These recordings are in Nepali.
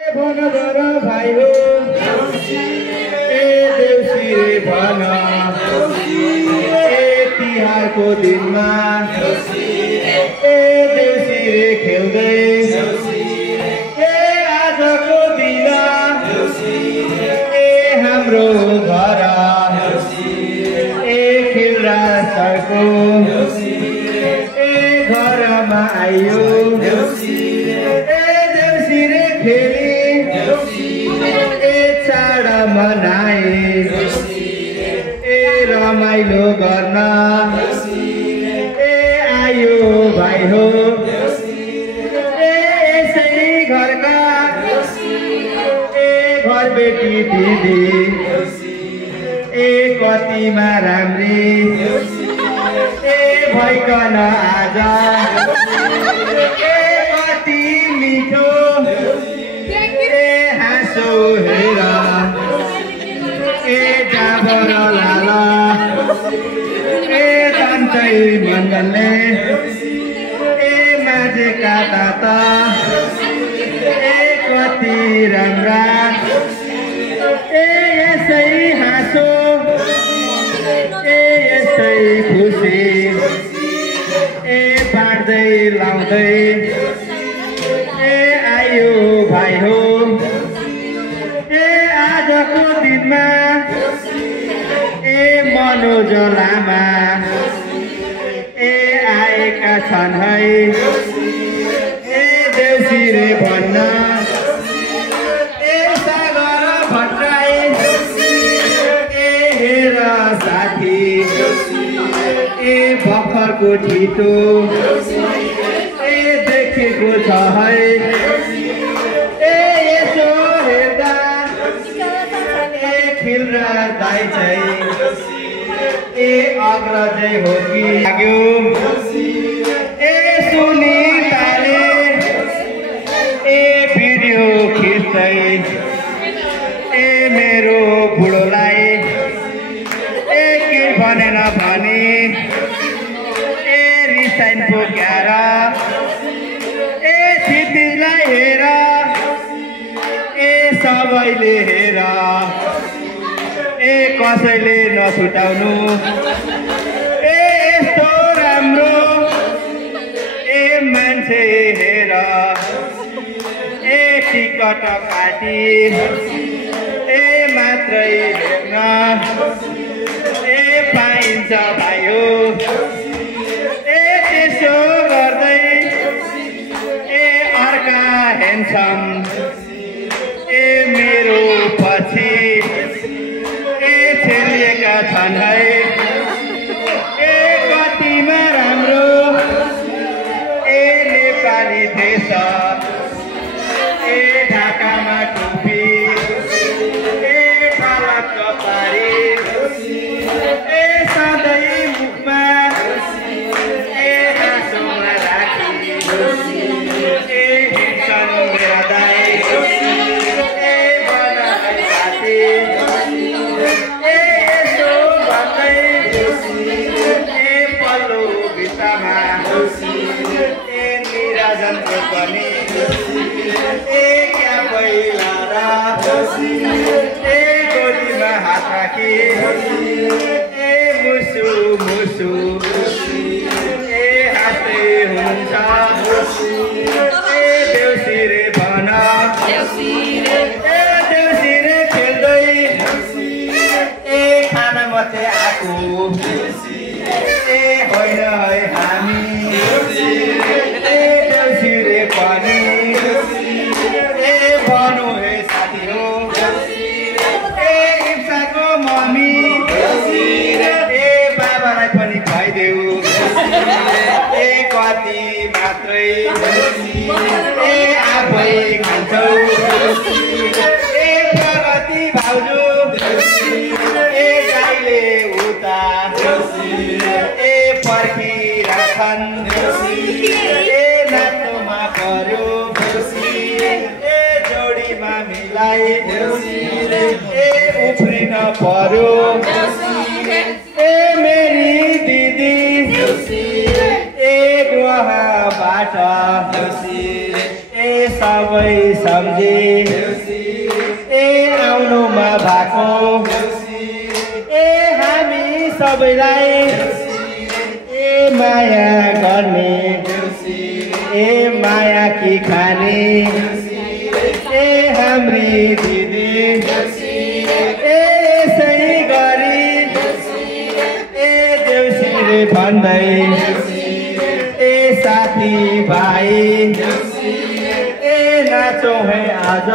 भन भाइ हो ए देउसी रे भन ए तिहारको दिनमा ए देउसी रे खेल्दै ए आजको दिन ए हाम्रो घर ए खिल्रा सरको ए घरमा आइयो मनाए ए रमाइलो गर्न ए आयो भाइ हो ए यसै घरका ए घर बेटी दिदी ए कतिमा राम्री ए भइकन आज ए कति मिठो ए हाँसो हेर ए डाबर लाला ए दन्तै मण्डलले ए माझेका ताता ए कति राम्रा ए यसै हाँसो ए यसै खुसी ए बाँड्दै लाउँदै ए आयो भाइ हो ए आजको दिनमा ए मनोज लामा ए आएका छन् है ए देउसी रे भन्न ए सागर भट्टराई ए हेर साथी ए भर्खरको ठिटो ए देखेको छ है ए यसो हेर्दा ए खिल्रा दाइ चाहिँ ए अग्रजै हो कि लाग्यो ए सुनिताले ए भिडियो खिच्दै ए मेरो बुढोलाई ए के भनेन भने ए रिसाइन पोक्यार ए क्षितिजलाई हेर ए सबैले हेर ए कसैले नछुटाउनु ए यस्तो राम्रो ए मान्छे हेर ए टिकट काटी ए मात्रै हेर्न ए पाइन्छ भाइ हो ए त्यसो गर्दै ए अर्का हेन्छन् ए मेरो पछि छेलिएका छन् है ए कतिमा राम्रो ए नेपाली देश ए ढाकामा टोपी ए पालक पारी ए सधैँ मुखमा ए हाँसोमा राखी ए हिँड्छन् मेरा दाइ ए बनाई साथी पनि ए क्या पहिला ए गोलीमा हात राखी ए मुसु मुसु ए हाँस्दै हुन्छ ए देउसी रे भन ए देउसी रे खेल्दै ए खाना मात्रै आएको ए होइन है हामी मात्रै ए आफै खान्छौ ए प्रगति भाउजू ए गाईले उता ए पर्खिराछन् ए नाच्नुमा पर्यो ए जोडीमा मिलाई ए उफ्रिन पर्यो ए मेरी दिदी ए ग्रहबाट ए सबै सम्झे ए आउनुमा भएको ए हामी सबैलाई ए माया गर्ने ए माया कि खाने ए हाम्री दिदी ए यसै गरी ए देउसीले भन्दै ए साथी भाइ ए नाचौ है आज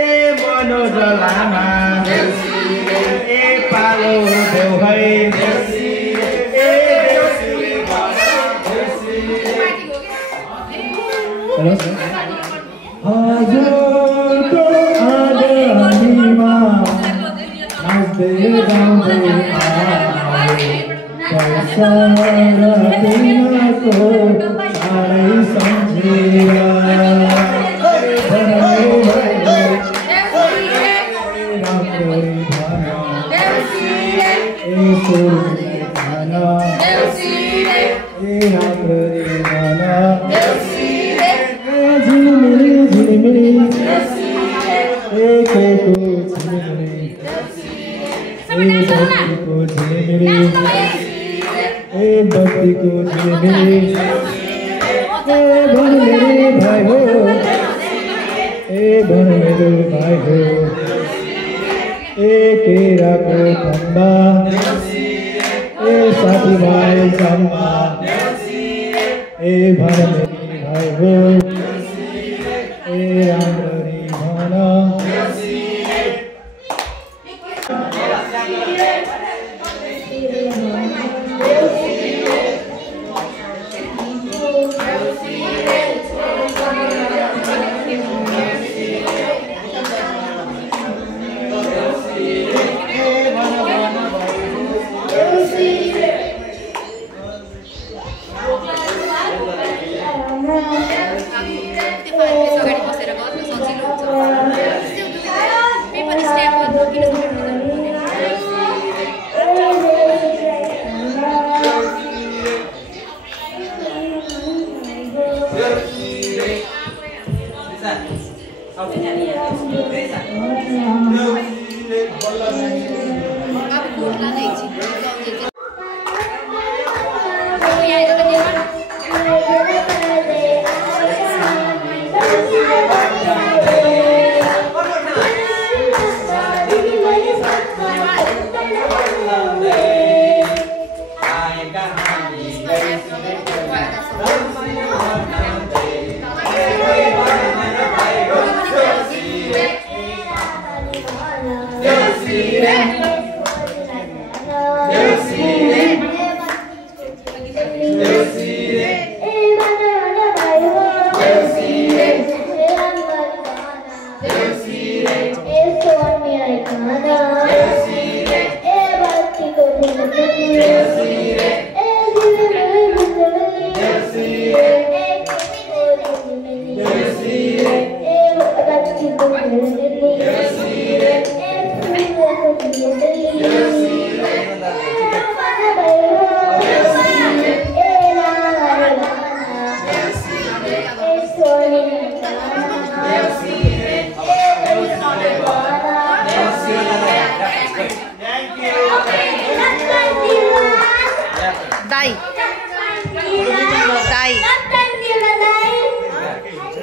ए मनोज लामा ए पालो देउ है हजुरको आदरणीमा नाच्दै गाउँदै पैसा र तिमीको साह्रै सम्झेर केराको खम्बा ए साथीभाइ जम्मा ए भरमेरी भाइ हो ए राम्ररी भन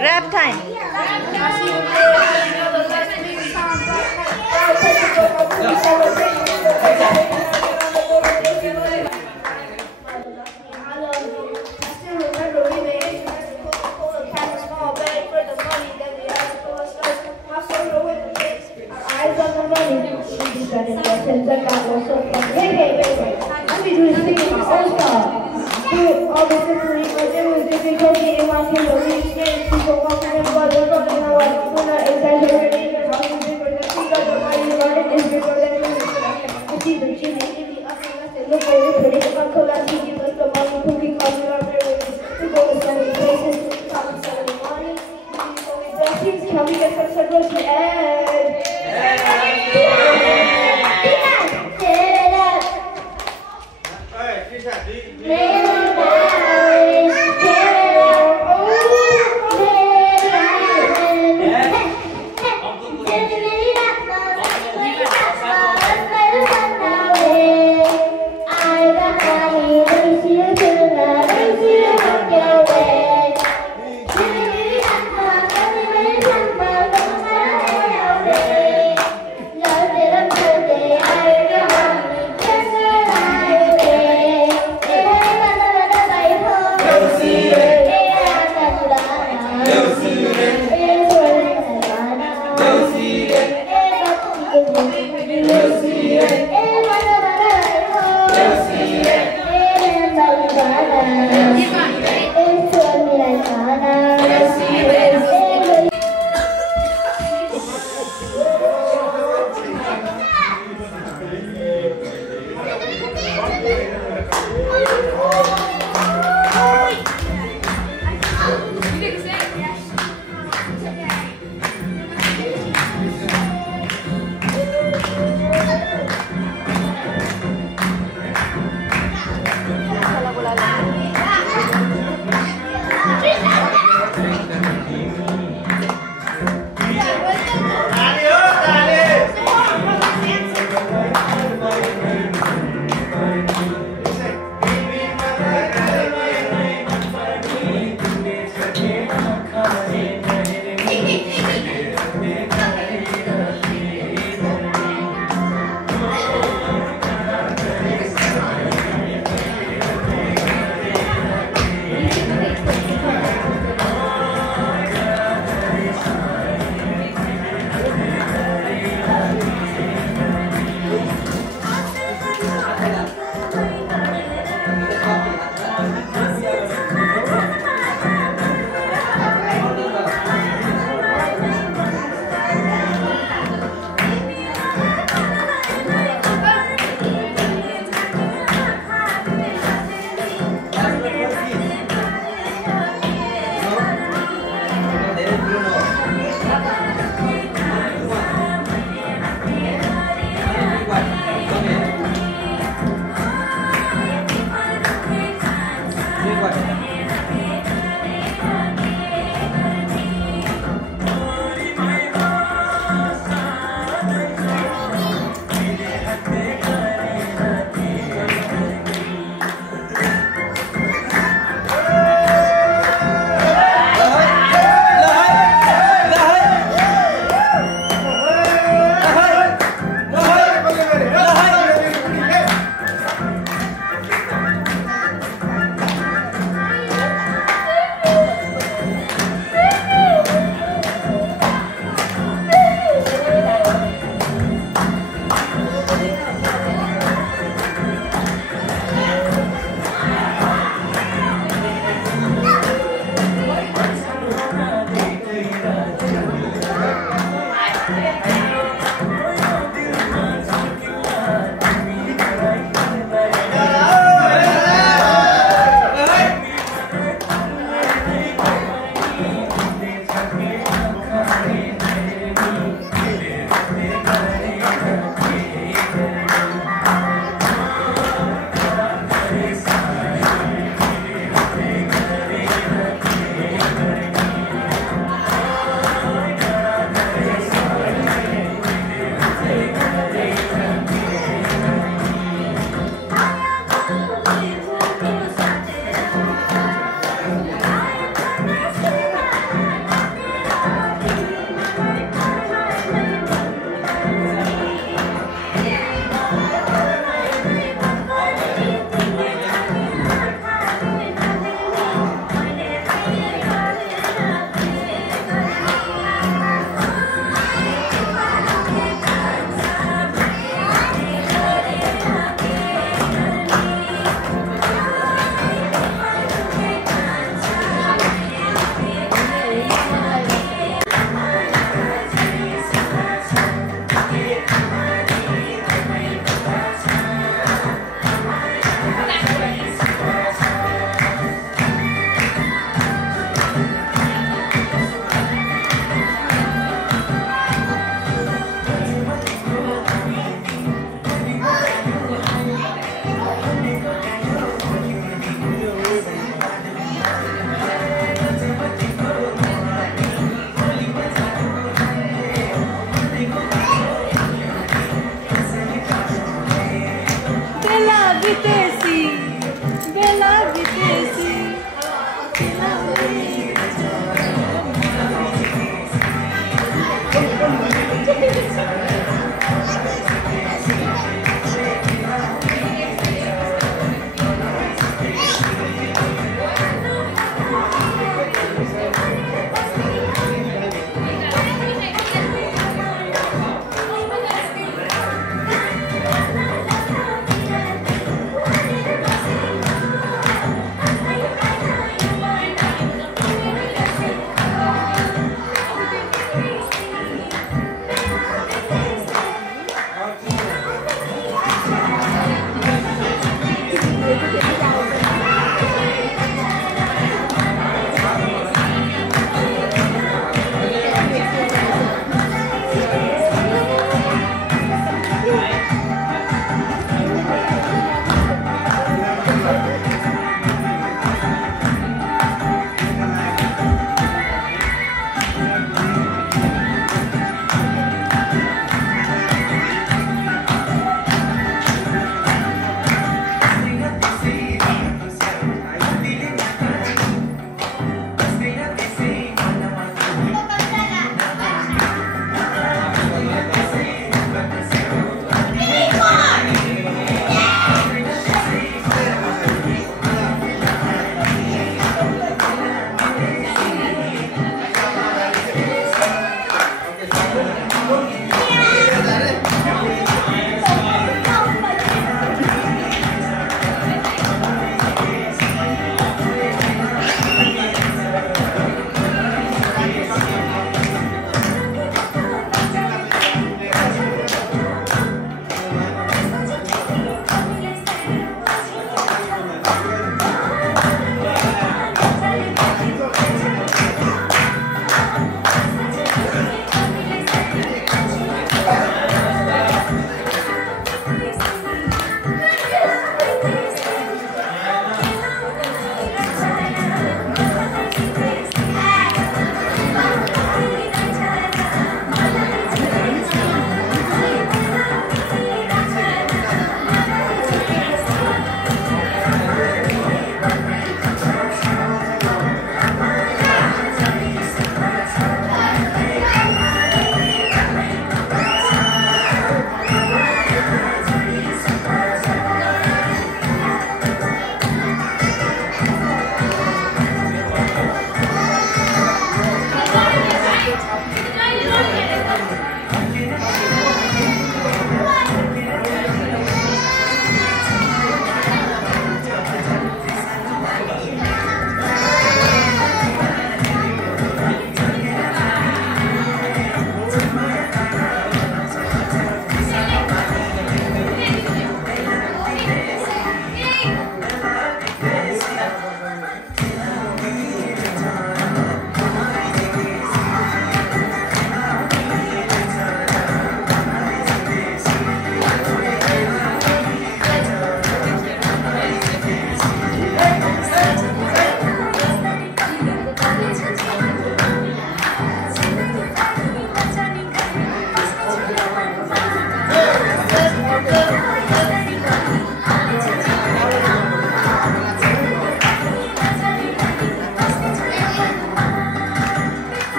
Rap time.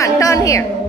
on, turn here.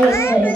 Yes.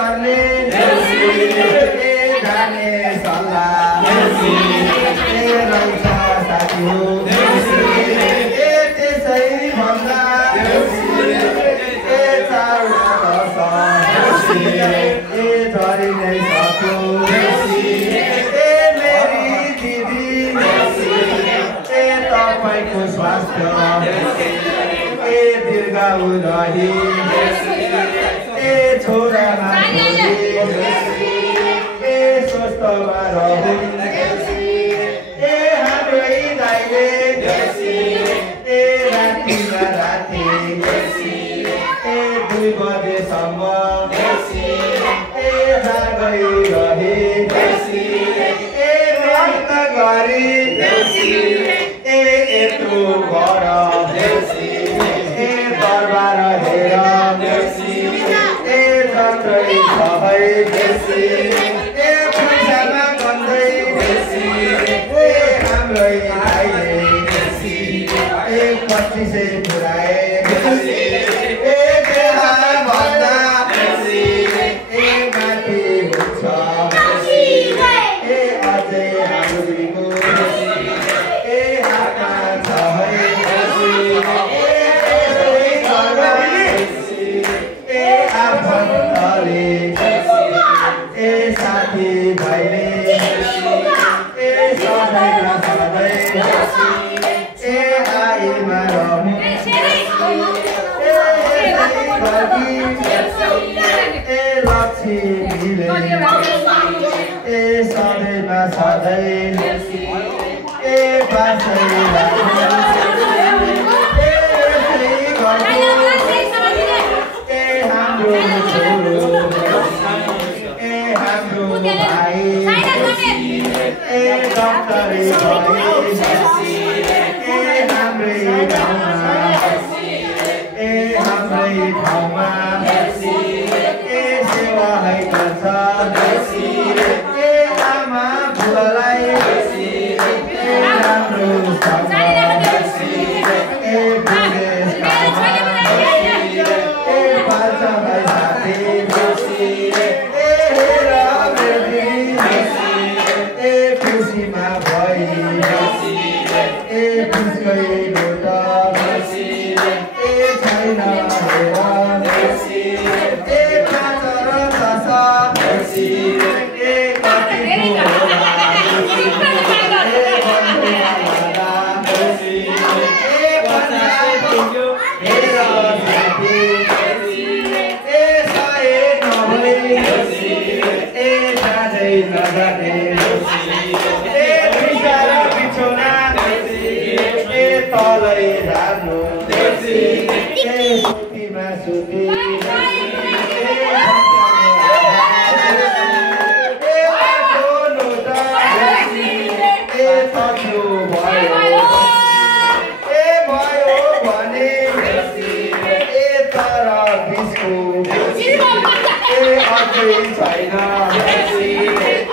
Darling जाने सल्लाह ए रहेछ साथी हो ए त्यसै भन्दा ए चाउरा दस ए झरी नै सक्यो ए मेरी दिदी ए तपाईँको स्वास्थ्य ए दीर्घायु रही ए छोरामा ए स्वस्थमा रहुन् ए हाम्रै दाइले ए रातिमा राति ए 2 बजेसम्म ए जागै रहे ए व्यक्त गरी ए यत्रो गर ए दरबार हेर ए जत्रै सबै ए पैसामा गन्दै ए हाम्रै आइले ए 25 पुराए ए देहा भन्दा ए माथि हुन्छ ए अझै हाम्रीको ए हातमा छ है ए आफन्तले ए साथी भाइले ए सधैँ सधैँ ए आइमा रहनु ए लक्ष्मीले ए सधैँमा सधैँ ए बासै ए हाम्रो छोरो ए हाम्रो भाइ ए डक्टरै ए हाम्रै गाउँमा ए हाम्रै ठाउँमा ए सेवा है गर्छ ए आमा बुवालाई ए राम्रो सँग ए बुढेस ए बाजा भाइ साथी ए हेर ए खुसीमा भई ए खुसकै लोट ए छैन हेर ए काँचर चसा ए कतिको होला ए बन्धुमा भन्दा ए भन्दा हेर साथी ए सहे नभई ए जाँदै नजाने ए बिचारा बिछौना ए तलै झार्नु ए सुतीमा सुती ए आको लोटा ए तत्यो भयो ए भयो भने ए तर बिस्को ए अझै छैन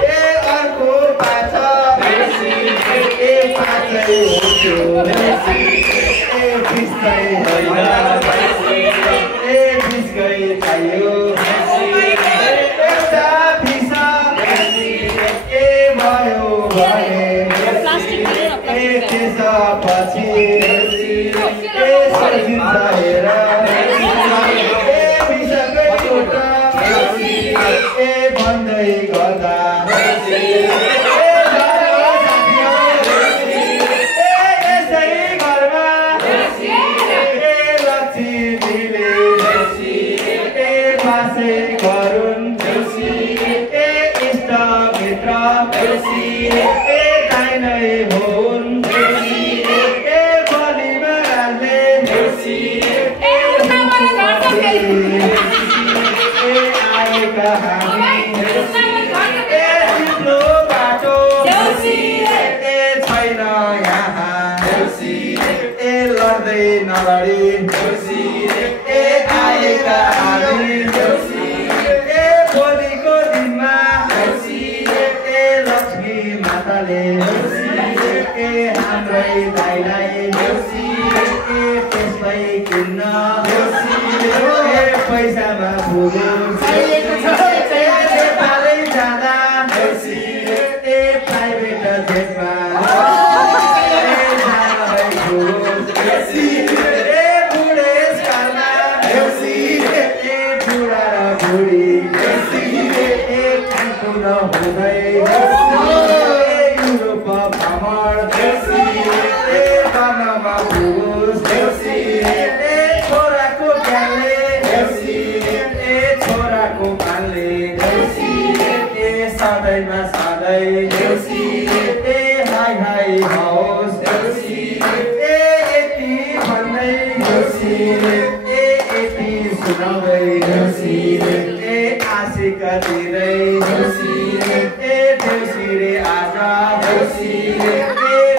ए अर्को पाछ ए पाँचै हुन्थ्यो ए बिस्कै होइन ए बिस्कै चाहियो एउटा भिसा ए भयो भने ए त्यसपछि ए सजिन्छ हेर ए भिसाकै एउटा ए भन्दै गर्दा पैसामा आतुर हुँदै युरोप भ्रमण वनमा पुरुष छोराको ज्ञानले छोराको कानले सधैँमा सधैँ हाई हाई होस् यति भन्दै यति सुनाउँदै आशिक दिँदै देउसिरे आज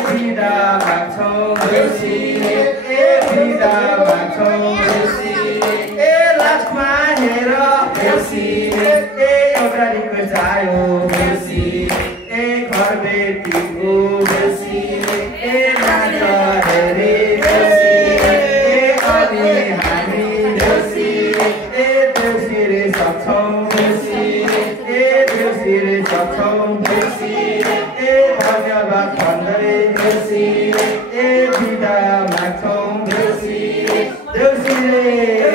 बिदा माग्छौँ बिदा माग्छौँ लास्टमा हेर एउटा रिक्वेस्ट आयो घर बेटीको नाच हेरे अनि हामी देउसिरे सक्छौँ देउसिरे सक्छौँ धन्यवाद भन्दै बिदा माग्छौँ देउसिरे